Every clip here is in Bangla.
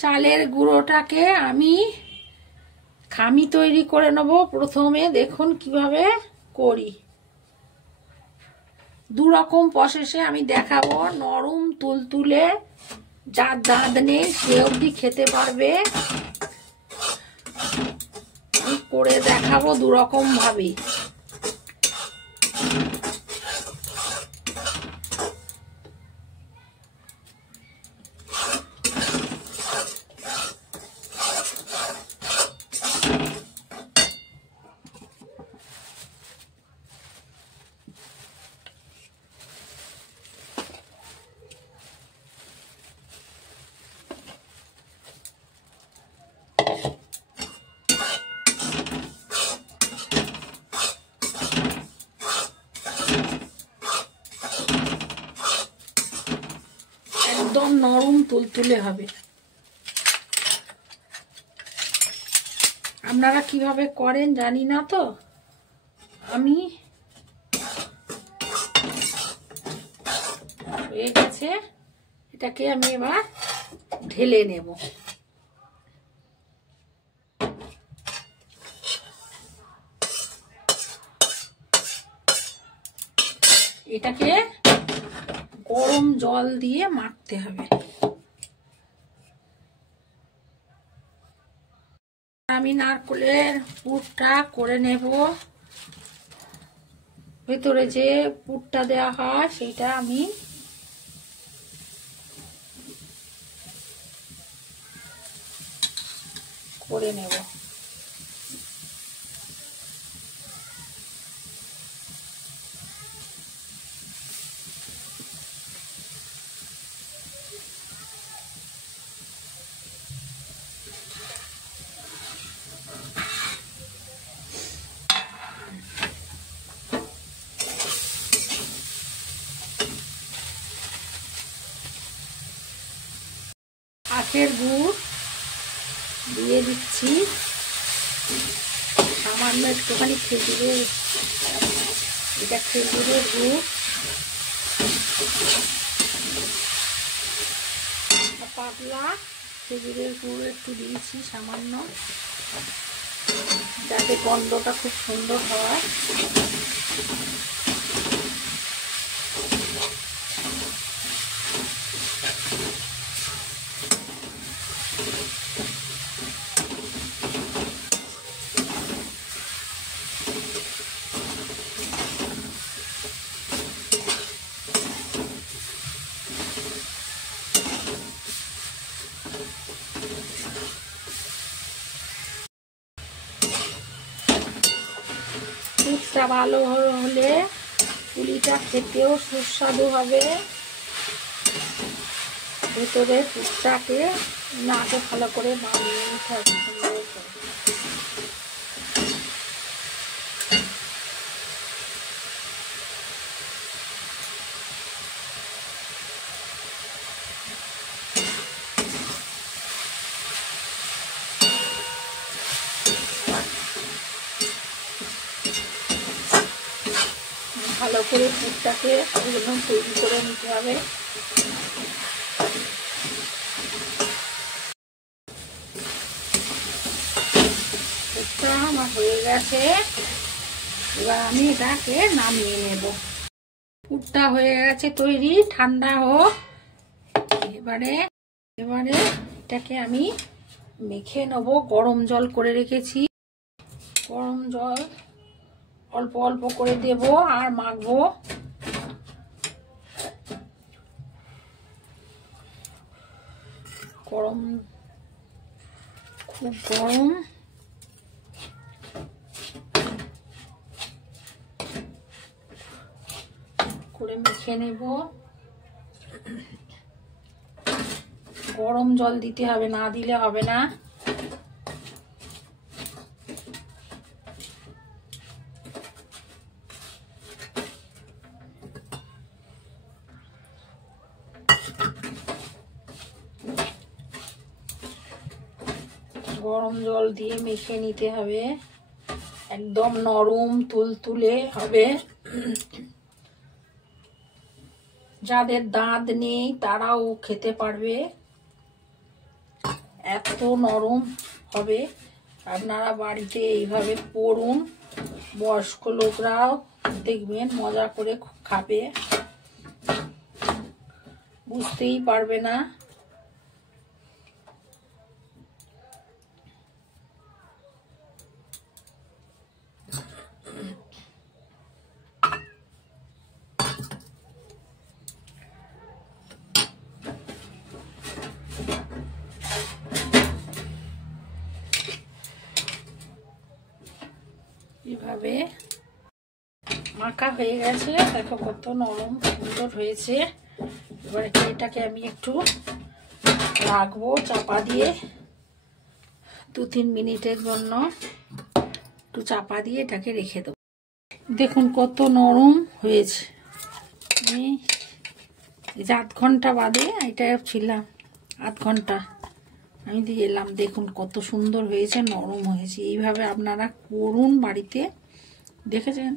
চালের গুঁড়োটাকে আমি খামি তৈরি করে নেব। প্রথমে দেখুন কিভাবে করি। দু রকম প্রসেসে আমি দেখাবো। নরম তুলতুলে, যার দাঁত নেই সে অবধি খেতে পারবে। আমি করে দেখাবো দু রকম ভাবে। একদম নরম তুলতুলে হবে। আপনারা কিভাবে করেন জানি না, তো আমি হয়ে গেছে। এটাকে আমি এবার ঢেলে নেব। এটাকে গরম জল দিয়ে মাখতে হবে। আমি নারকেলের পুরটা করে নেব। ভেতরে যে পুরটা দেওয়া হয় সেটা আমি করে নেব। আখের গুড় দিয়ে দিচ্ছি, সামান্য একটুখানি খেজুরের, এটা খেজুরের গুড়, পাতলা খেজুরের গুড় একটু দিয়েছি সামান্য, যাতে গন্ধটা খুব সুন্দর হয়। দুধটা ভালো হলে পুলিটা খেতেও সুস্বাদু হবে। ভেতরে দুধটাকে নাকে ভালো করে বানিয়ে নিতে হবে। ভালো করে পুরটাকে একদম তৈরি করে নিতে হবে। পুরটা আমার হয়ে গেছে, এবার আমি এটাকে নামিয়ে নেব। পুরটা হয়ে গেছে তৈরি, ঠান্ডা হোক। এবারে এটাকে আমি মেখে নেব। গরম জল করে রেখেছি, গরম জল অল্প অল্প করে দেব আর মাখবো। গরম, খুব গরম। করে মেখে নেব। গরম জল দিতে হবে, না দিলে হবে না। গরম জল দিয়ে মেখে নিতে হবে, একদম নরম তুলতুলে হবে। যাদের দাঁত নেই তারাও খেতে পারবে। এত নরম হবে। আপনারা বাড়িতে এইভাবে করুন, বয়স্ক লোকরাও দেখবেন মজা করে খাবে, বুঝতেই পারবে না। এভাবে মাখা হয়ে গেছে, দেখো কত নরম সুন্দর হয়েছে। এবারে এটাকে আমি একটু রাখবো চাপা দিয়ে, 2-3 মিনিটের জন্য একটু চাপা দিয়ে এটাকে রেখে দেবো। দেখুন কত নরম হয়েছে। আমি আধ ঘন্টা বাদে এটা ছিলাম, আধ ঘন্টা আমি দিয়ে এলাম, দেখুন কত সুন্দর হয়েছে, নরম হয়েছে। এইভাবে আপনারা করুন বাড়িতে, দেখেছেন।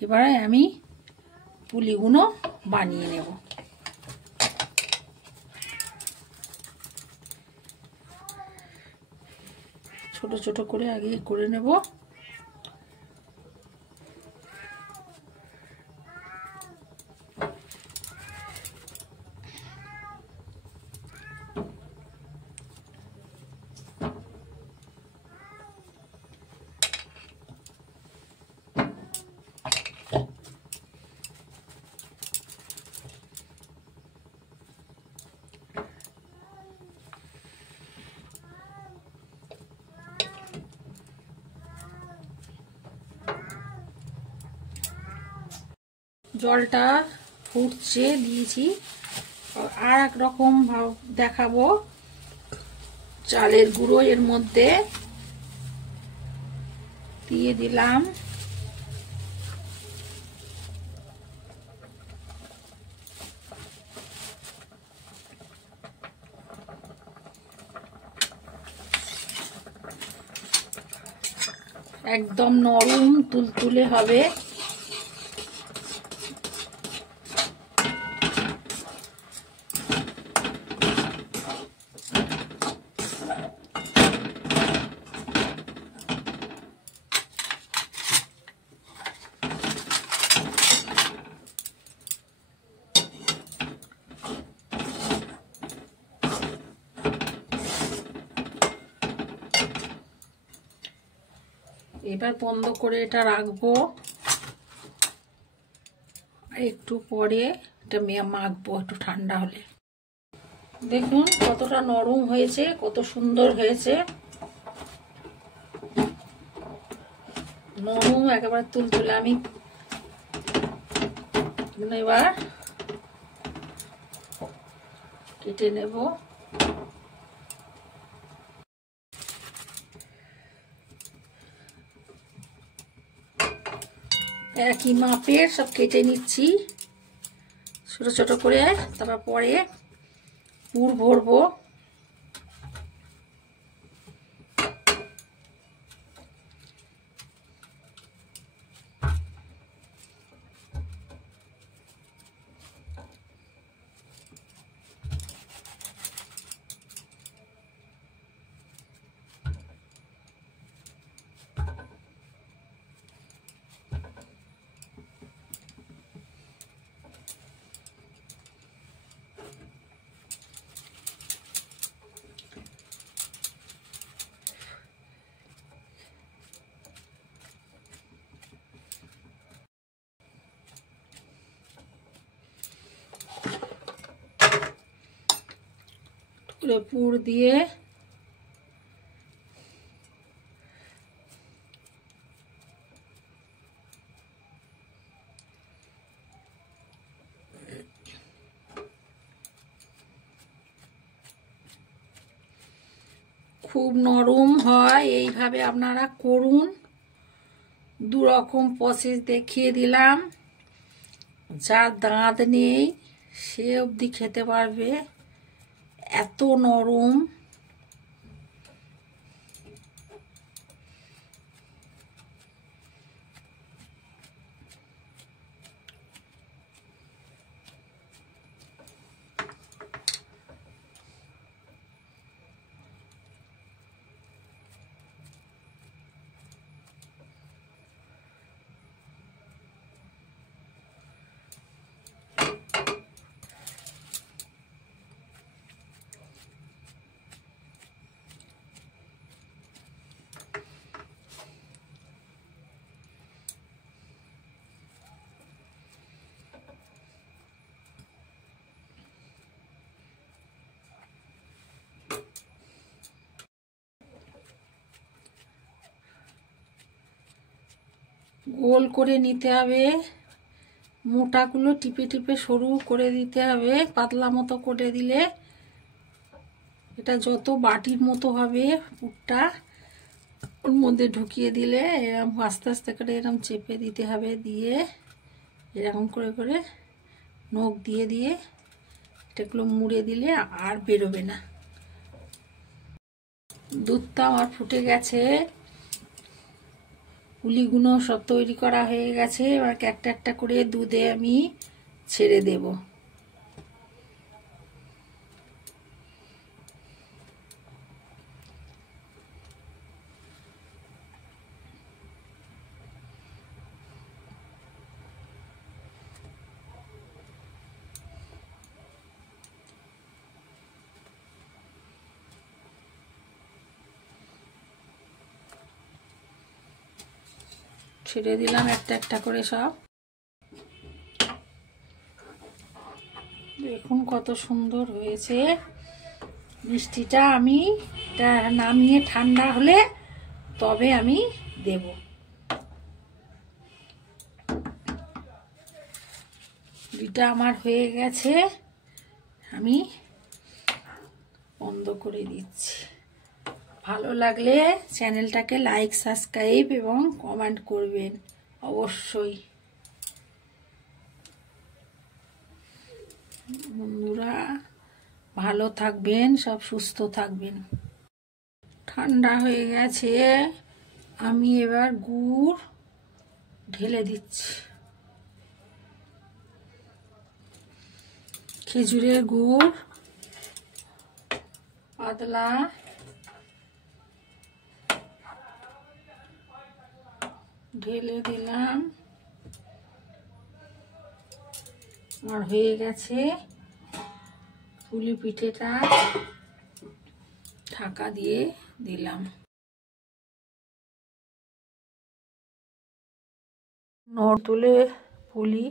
এবারে আমি পুলিগুলো বানিয়ে নেব। ছোট ছোট করে আগে করে নেব। জলটা ফুটছে দিয়েছি। আর এক রকম দেখাবো, চালের গুঁড়ো এর মধ্যে দিয়ে দিলাম। একদম নরম তুলতুলে হবে। এবার বন্ধ করে এটা রাখবো, একটু পরে এটা মাখবো একটু ঠান্ডা হলে। দেখুন কতটা নরম হয়েছে, কত সুন্দর হয়েছে, নরম একেবারে তুলতুলে। আমি এবার কেটে নেব। একই মাপের সব কেটে নিচ্ছি ছোট ছোট করে, তারপর পরে পুর ভরবো। পুর দিয়ে খুব নরম হয়। এইভাবে আপনারা করুন। 2 রকম প্রসেস দেখিয়ে দিলাম। যার দাঁত নেই সে অবধি খেতে পারবে, এত নরম। গোল করে নিতে হবে, মোটাগুলো টিপে টিপে সরু করে দিতে হবে। পাতলা মতো করে দিলে এটা যত বাটির মতো হবে পুরটা, ওর মধ্যে ঢুকিয়ে দিলে এরকম আস্তে আস্তে করে এরকম চেপে দিতে হবে। দিয়ে এরকম করে করে নখ দিয়ে দিয়ে এটাগুলো মুড়ে দিলে আর বেরোবে না। দুধটা আমার ফুটে গেছে, পুলিগুলো সব তৈরি করা হয়ে গেছে। এবার একটা একটা করে দুধে আমি ছেড়ে দেব। ছেড়ে দিলাম একটা একটা করে সব। দেখুন কত সুন্দর হয়েছে মিষ্টিটা। আমি এটা নামিয়ে ঠান্ডা হলে তবে আমি দেব। এটা আমার হয়ে গেছে, আমি বন্ধ করে দিচ্ছি। ভালো লাগলে চ্যানেলটাকে লাইক, সাবস্ক্রাইব এবং কমেন্ট করবেন অবশ্যই। বন্ধুরা ভালো থাকবেন, সব সুস্থ থাকবেন। ঠান্ডা হয়ে গেছে, আমি এবার গুড় ঢেলে দিচ্ছি। খেজুরের গুড় পাতলা, ঢেলে দিলাম। আর হয়ে গেছে পুলি পিঠেটা, ঢাকা দিয়ে দিলাম। নতুলে পুলি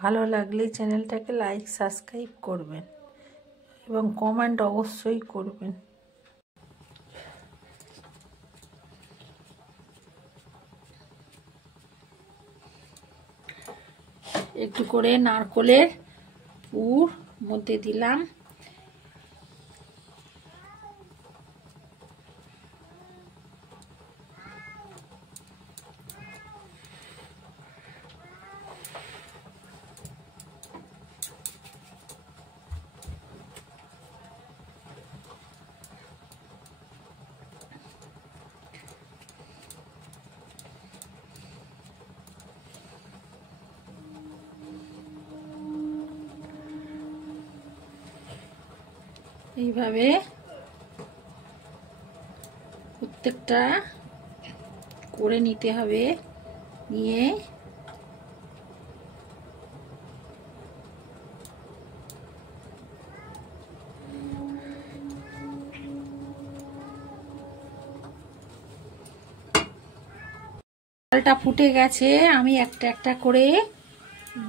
ভালো লাগলে চ্যানেলটাকে লাইক, সাবস্ক্রাইব করবেন এবং কমেন্ট অবশ্যই করবেন। একটু করে নারকেলের পুর মধ্যে দিলাম। এইভাবে প্রত্যেকটা করে নিতে হবে। নিয়ে চালটা ফুটে গেছে, আমি একটা একটা করে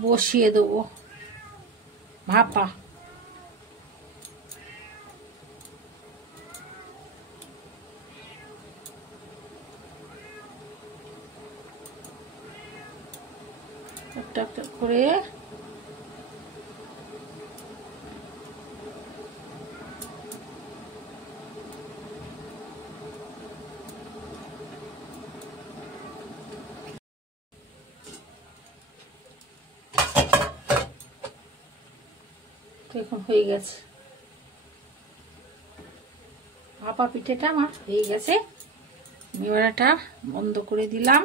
বসিয়ে দেবো ভাপা। একটা একটা করে এখন হয়ে গেছে। ভাপা পিঠেটা আমার হয়ে গেছে। এবার এটা বন্ধ করে দিলাম।